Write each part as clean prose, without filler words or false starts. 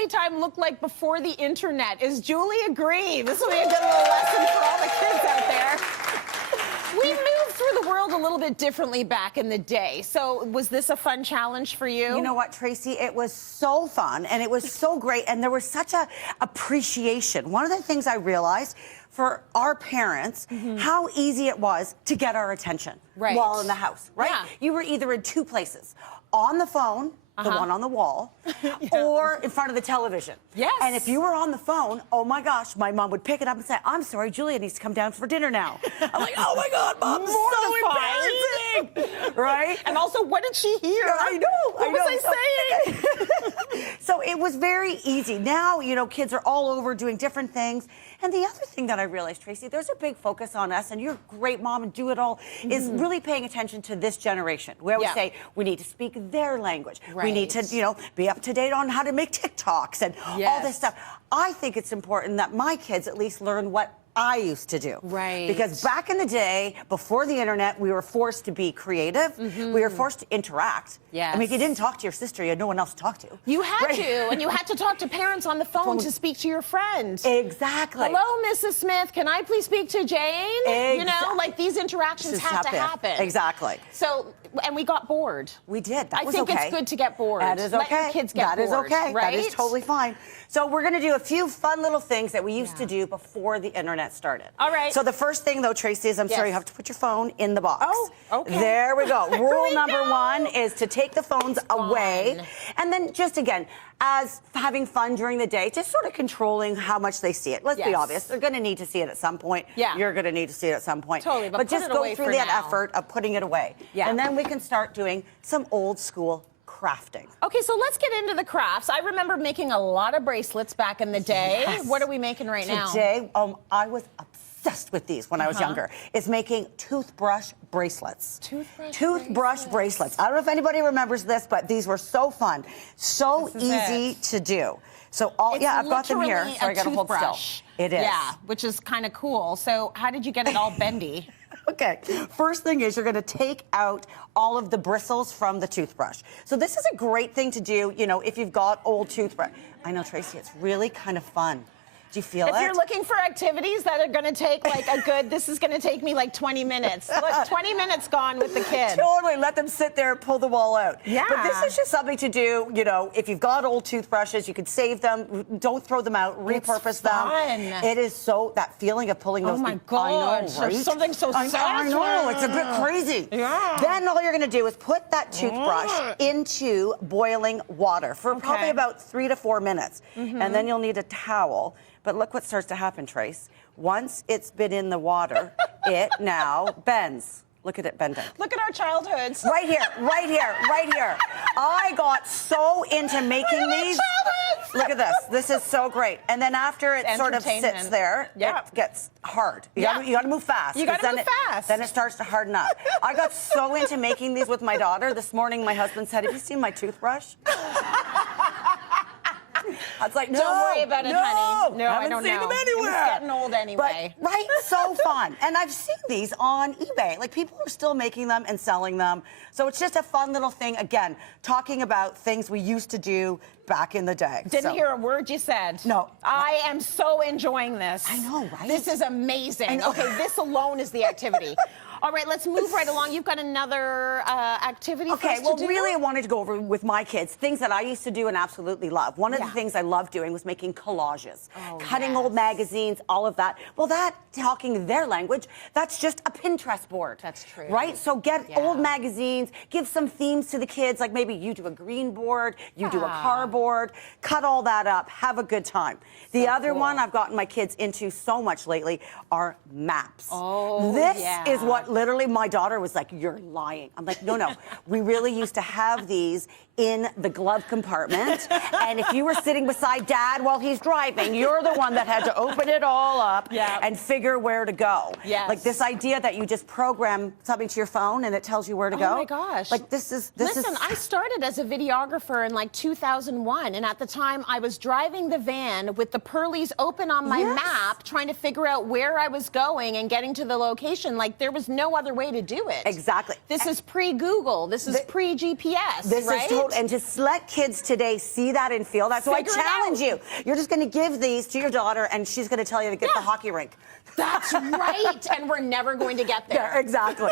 family time look like before the internet? Is Julia Grieve. This will be a good little lesson for all the kids out there. We moved through the world a little bit differently back in the day. So was this a fun challenge for you? You know what, Tracy? It was so fun, and it was so great, and there was such a appreciation. One of the things I realized for our parents, how easy it was to get our attention while in the house, right? Yeah. You were either in two places, on the phone, the one on the wall, or in front of the television. Yes. And if you were on the phone, oh my gosh, my mom would pick it up and say, I'm sorry, Julia needs to come down for dinner now. I'm like, oh my God, Mom, so embarrassing. Right? And also, what did she hear? I know. What was I saying? So it was very easy. Now, you know, kids are all over doing different things. And the other thing that I realized, Tracy, there's a big focus on us, and you're a great mom and do it all, is really paying attention to this generation, where we say we need to speak their language. We need to, you know, be up to date on how to make TikToks and all this stuff. I think it's important that my kids at least learn what I used to do. Right. Because back in the day, before the internet, we were forced to be creative. We were forced to interact. Yes. I mean, if you didn't talk to your sister, you had no one else to talk to. You had to, and you had to talk to parents on the phone to speak to your friend. Exactly. Hello, Mrs. Smith, can I please speak to Jane? You know, like these interactions have to happen. Exactly. So, and we got bored. We did. That was I think it's good to get bored. That is okay. Let your kids get bored. That is okay. Right? That is totally fine. So we're going to do a few fun little things that we used to do before the internet started. All right. So the first thing, though, Tracy, is I'm sorry, you have to put your phone in the box. Oh, okay. There we go. Rule number one is to take the phones away. And then just, again, as having fun during the day, just sort of controlling how much they see it. Let's be obvious. They're going to need to see it at some point. Yeah. You're going to need to see it at some point. Totally, but just go through that effort of putting it away. Yeah. And then we can start doing some old school crafting. Okay, so let's get into the crafts. I remember making a lot of bracelets back in the day. Yes. What are we making right now? Today, I was obsessed with these when I was younger. Is making toothbrush bracelets. Toothbrush bracelets. I don't know if anybody remembers this, but these were so fun, so easy to do. So I've got them here. So I got to hold still. It is. Yeah, which is kind of cool. So how did you get it all bendy? Okay, first thing is you're going to take out all of the bristles from the toothbrush. So this is a great thing to do, you know, if you've got old toothbrush. I know, Tracy, it's really kind of fun. Do you feel it? If you're looking for activities that are going to take like a good, this is going to take me like 20 minutes. Look, 20 minutes gone with the kids. Totally, let them sit there and pull the wall out. Yeah. But this is just something to do, you know, if you've got old toothbrushes, you can save them, don't throw them out, repurpose them. It is so, that feeling of pulling those. Oh my God, I know, right? there's something so I know, it's a bit crazy. Yeah. Then all you're going to do is put that toothbrush into boiling water for probably about 3 to 4 minutes. And then you'll need a towel. But look what starts to happen, Trace. Once it's been in the water, it now bends. Look at it bending. Look at our childhoods. Right here, right here, right here. I got so into making these. Look at this. This is so great. And then after it sort of sits there, it gets hard. You got to move fast. You got to move fast. Then it starts to harden up. I got so into making these with my daughter. This morning, my husband said, "Have you seen my toothbrush?" I was like, no, don't worry about it, honey. No, I don't seen know. them anywhere. It's getting old anyway. But, right? So fun. And I've seen these on eBay. Like, people are still making them and selling them. So it's just a fun little thing, again, talking about things we used to do back in the day. Didn't hear a word you said. No. I am so enjoying this. I know, right? This is amazing. Okay, this alone is the activity. All right, let's move right along. You've got another activity for us to do? Well, really, I wanted to go over with my kids things that I used to do and absolutely love. One of the things I loved doing was making collages, cutting old magazines, all of that. Well, that, talking their language, that's just a Pinterest board. That's true. Right? So get old magazines, give some themes to the kids, like maybe you do a green board, you do a car board, cut all that up, have a good time. The other one I've gotten my kids into so much lately are maps. Oh, this is what literally my daughter was like, "You're lying." I'm like, no. We really used to have these in the glove compartment. And if you were sitting beside Dad while he's driving, you're the one that had to open it all up and figure where to go. Like this idea that you just program something to your phone and it tells you where to go. Oh my gosh. Like Listen, I started as a videographer in like 2001. And at the time I was driving the van with the pearlies open on my map, trying to figure out where I was going and getting to the location. Like there was no other way to do it. Exactly. This is pre-Google. This is pre-GPS, This right? is And just let kids today see that and feel that. So Figure it I challenge out. you. You're just going to give these to your daughter, and she's going to tell you to get the hockey rink. That's right. And we're never going to get there. Yeah, exactly.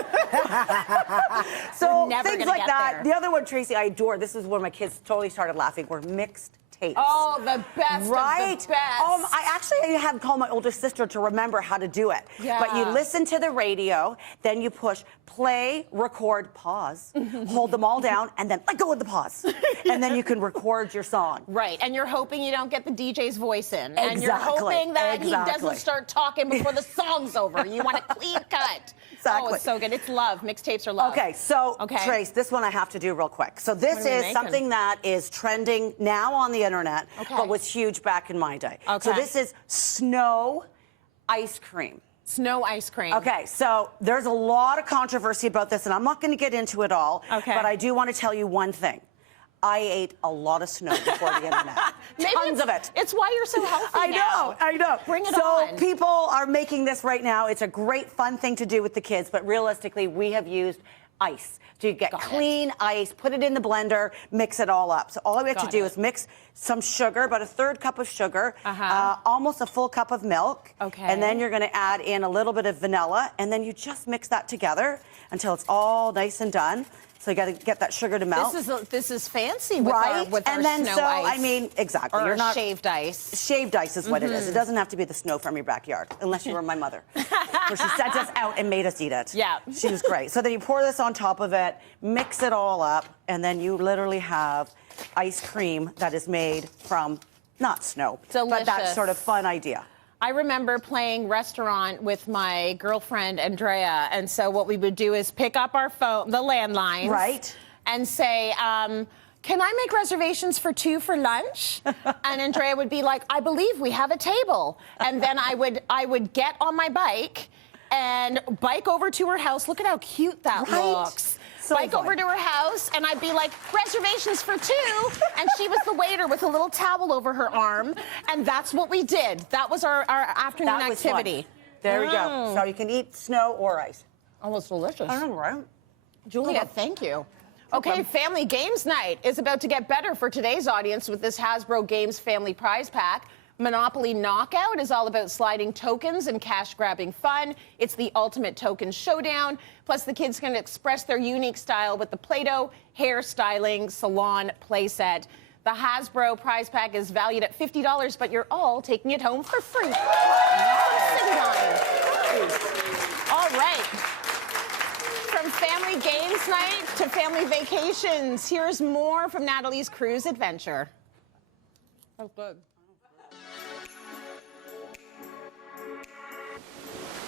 So never things gonna like get that. there. The other one, Tracy, I adore. This is where my kids totally started laughing. Were mixed tapes. Oh, the best Right? of the best. I actually had to call my older sister to remember how to do it. Yeah. But you listen to the radio, then you push play, record, pause, hold them all down, and then let go of the pause. And then you can record your song. Right, and you're hoping you don't get the DJ's voice in. And you're Exactly, hoping that he exactly. doesn't start talking before the song's over. You want a clean cut. Exactly. Oh, it's so good. It's love. Mixtapes are love. Okay, so Trace, this one I have to do real quick. So this What are we is making? something that is trending now on the internet, Okay. but was huge back in my day. Okay. So this is snow ice cream. Snow ice cream. Okay, so there's a lot of controversy about this, and I'm not going to get into it all. Okay. But I do want to tell you one thing. I ate a lot of snow before the internet. Tons of it. It's why you're so healthy now. I know. Bring it so on. So people are making this right now. It's a great, fun thing to do with the kids, but realistically, we have used ice. So you get clean ice, put it in the blender, mix it all up. So all we have to do is mix some sugar, about a third cup of sugar, almost a full cup of milk. Okay. And then you're going to add in a little bit of vanilla, and then you just mix that together until it's all nice and done. So you got to get that sugar to melt. This is fancy with right? our, with and our then snow so ice. I mean, exactly. Or You're not shaved ice. Shaved ice is what it is. It doesn't have to be the snow from your backyard, unless you were my mother, where she sent us out and made us eat it. Yeah. She was great. So then you pour this on top of it, mix it all up, and then you literally have ice cream that is made from not snow, but that Delicious. sort of fun idea. I remember playing restaurant with my girlfriend, Andrea, and so what we would do is pick up our phone, the landlines. Right. And say, can I make reservations for 2 for lunch? And Andrea would be like, I believe we have a table. And then I would get on my bike and bike over to her house. Look at how cute that looks. So bike fun. over to her house, and I'd be like, reservations for 2. And she was the waiter with a little towel over her arm. And that's what we did. That was our afternoon That was activity. fun. There we go. So you can eat snow or ice. Oh, it's delicious. I know, right? Julia, thank you. Okay, Family Games Night is about to get better for today's audience with this Hasbro Games Family Prize Pack. Monopoly Knockout is all about sliding tokens and cash-grabbing fun. It's the ultimate token showdown. Plus, the kids can express their unique style with the Play-Doh hairstyling salon playset. The Hasbro Prize Pack is valued at $50, but you're all taking it home for free. Cityline. All right. From Family Games Night to Family Vacations, here's more from Natalie's cruise adventure. Oh, good.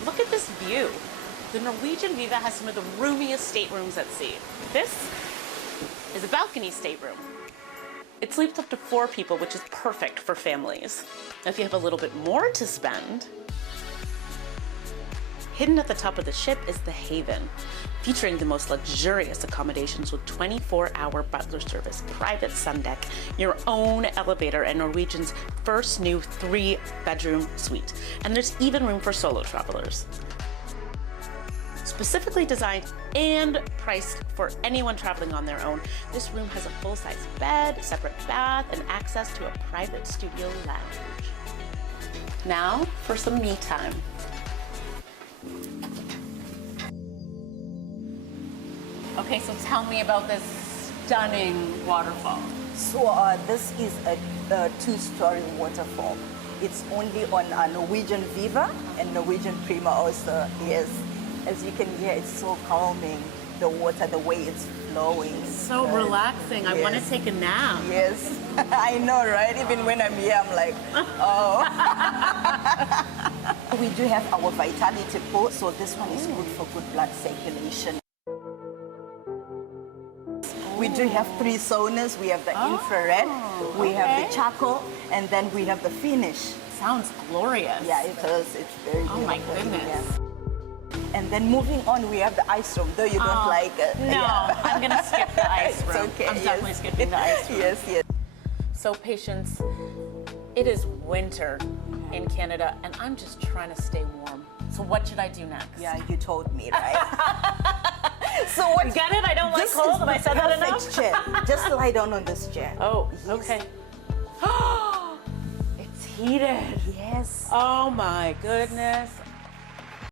Look at this view. The Norwegian Viva has some of the roomiest staterooms at sea. This is a balcony stateroom. It sleeps up to 4 people, which is perfect for families. Now, if you have a little bit more to spend, hidden at the top of the ship is the Haven, featuring the most luxurious accommodations with 24-hour butler service, private sun deck, your own elevator, and Norwegian's first new 3-bedroom suite. And there's even room for solo travelers. Specifically designed and priced for anyone traveling on their own, this room has a full-size bed, separate bath, and access to a private studio lounge. Now for some me time. Okay, so tell me about this stunning waterfall. So this is a 2-story waterfall. It's only on Norwegian Viva and Norwegian Prima also. Yes, as you can hear, it's so calming. The water, the way it's flowing. So relaxing. I want to take a nap. Yes, I know, right? Even when I'm here, I'm like, oh. We do have our Vitality Pool, so this one is good for good blood circulation. We do have 3 saunas. We have the infrared, we have the charcoal, and then we have the finish. Sounds glorious. Yeah, it is. It's very beautiful. Oh my goodness. Yeah. And then moving on, we have the ice room, though you don't like it. No, Yeah. I'm going to skip the ice room. It's okay. I'm definitely skipping the ice room. Yes, yes. So patience, it is winter in Canada, and I'm just trying to stay warm. So what should I do next? Yeah, you told me, right? So what? You get it? I don't like This cold. is Have I the said that perfect enough? chair. Just lie down on this chair. Oh, Yes. okay. It's heated. Yes. Oh my goodness.